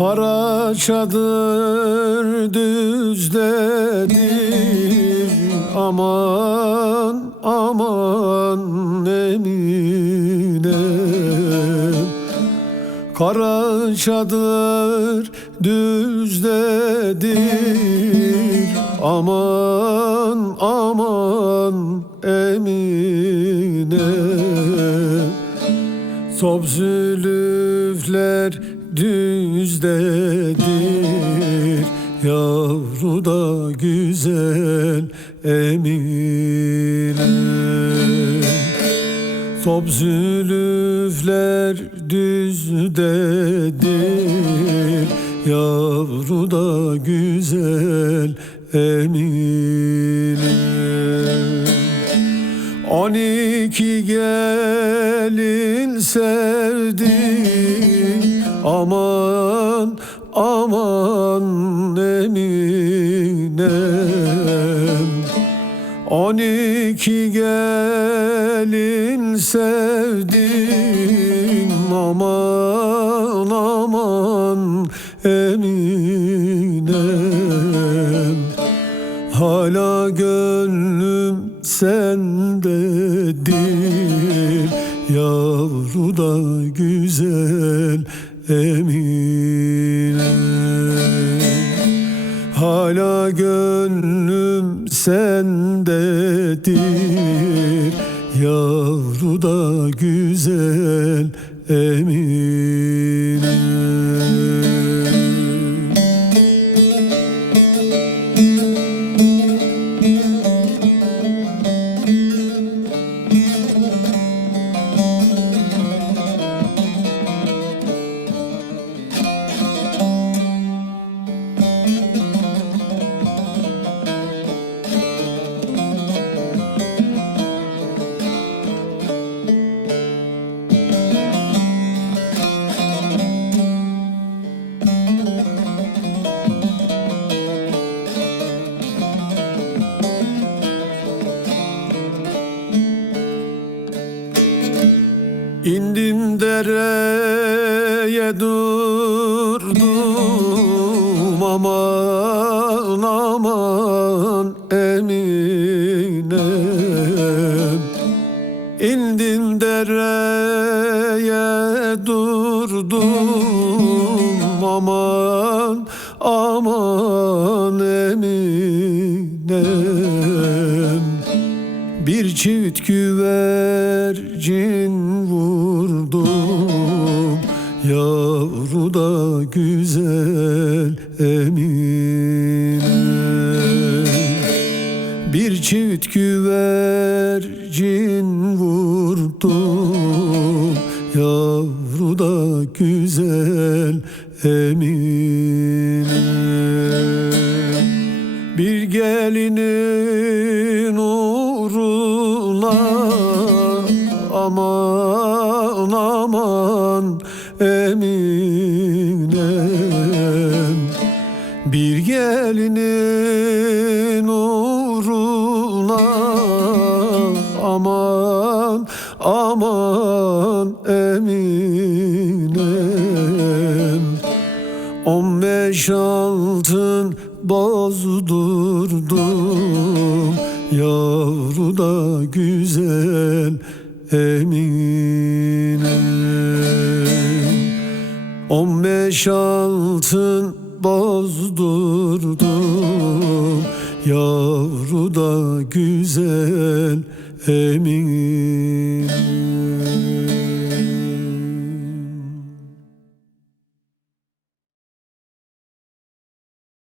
Kara çadır düzdedir Aman aman Emine. Kara çadır düzdedir Aman aman Emine. Top zülüfler düzdedir Yavru da güzel Emine. Top zülüfler düzdedir Yavru da güzel Emine. On iki gelin sevdi Aman aman Eminem. On iki gelin sevdim. Aman aman Eminem. Hala gönlüm sendedir Yavru da güzel Emine. Hala gönlüm sendedir. Yavru da güzel Emine İndim dereye durdum aman aman Eminem. İndim dereye durdum aman aman çift güvercin vurdum. Yavru da güzel Emine. Bir çift güvercin vurdum. Yavru da güzel Emine. Bir gelinin aman aman Eminem. Bir gelinin uğruna aman aman Eminem. On beş altın bozdurdum Yavru da güzel Eminem On beş altın bozdurdum. Yavru da güzel Eminem